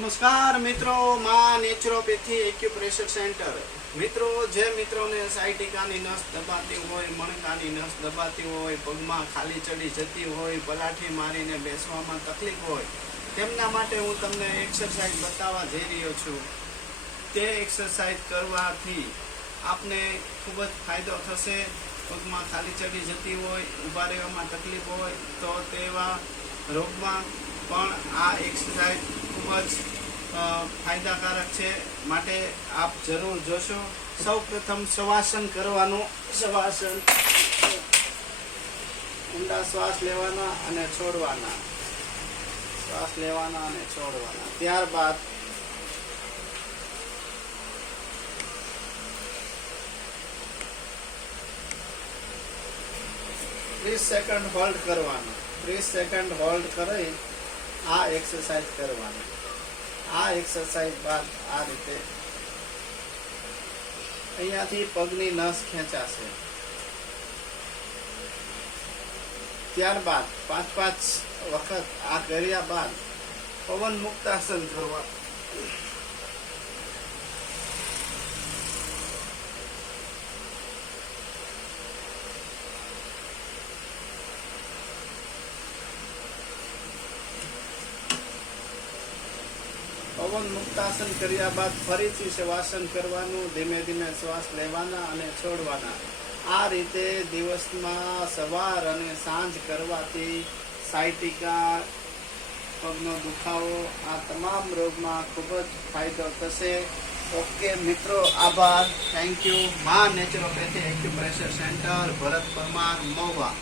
નમસ્કાર મિત્રો, માં નેચરોપેથી એક્યુપ્રેશર સેન્ટર. મિત્રો, જે મિત્રોને સાયટિકાની નસ દબાતી હોય, મણકાની નસ દબાતી હોય, પગમાં ખાલી ચડી જતી હોય, પલાઠી મારીને બેસવામાં તકલીફ હોય, તેમના માટે હું તમને એક્સરસાઇઝ બતાવવા જઈ રહ્યો છું. તે એક્સરસાઇઝ કરવાથી આપને ખૂબ જ ફાયદો થશે. પગમાં ખાલી ચડી જતી હોય, ઊભા રહેવામાં તકલીફ હોય તો તેવા રોગમાં પણ આ એક્સરસાઇઝ ખૂબ જ ફાયદાકારક છે. માટે આપ જરૂર જોશો. સૌ પ્રથમ શવાસન કરવાનું. શવાસન, ઊંડા શ્વાસ લેવાના અને છોડવાના. શ્વાસ લેવાના અને છોડવાના. ત્યારબાદ ત્રીસ સેકન્ડ હોલ્ડ કરવાનું. 30 સેકન્ડ હોલ્ડ કરી આ એક્સરસાઇઝ કરવાની. આ એક્સરસાઇઝ બાદ આ રીતે અહીંયાથી પગની નસ ખેંચાશે. ત્યારબાદ 5 વખત આ કર્યા બાદ પવન મુક્તાસન કરવા. પવન મુક્તાસન કર્યા બાદ ફરીથી શવાસન કરવાનું. ધીમે ધીમે શ્વાસ લેવાના અને છોડવાના. આ રીતે દિવસમાં સવાર અને સાંજ કરવાથી સાયટિકા, પગનો દુખાવો, આ તમામ રોગમાં ખૂબ જ ફાયદો થશે. ઓકે મિત્રો, આભાર. Thank you. માં નેચરોપેથી એક્યુપ્રેશર સેન્ટર, ભરત પરમાર, મહુવા.